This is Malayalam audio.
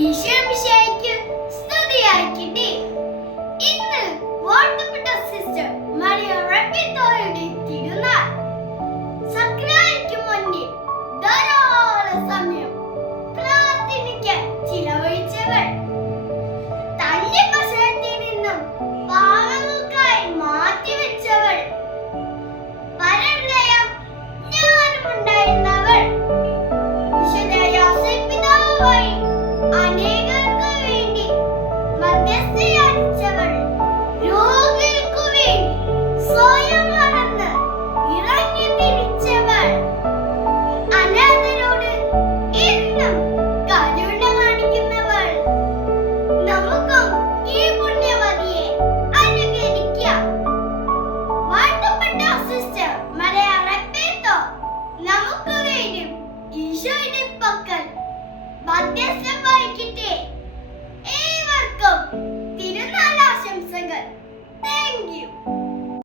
ഈശോമിശിഹായ്ക്ക് സ്തുതിയായിരിക്കട്ടെ. ഇന്ന് വാഴ്ത്തപ്പെട്ട സിസ്റ്റർ മറിയ റബീത്തോയുടെ തിരുനാൾ. സക്രാരിക്ക് മുന്നിൽ ധാരാളം സമയം പ്രാർത്ഥനയ്ക്ക് ചിലവഴിച്ചവർ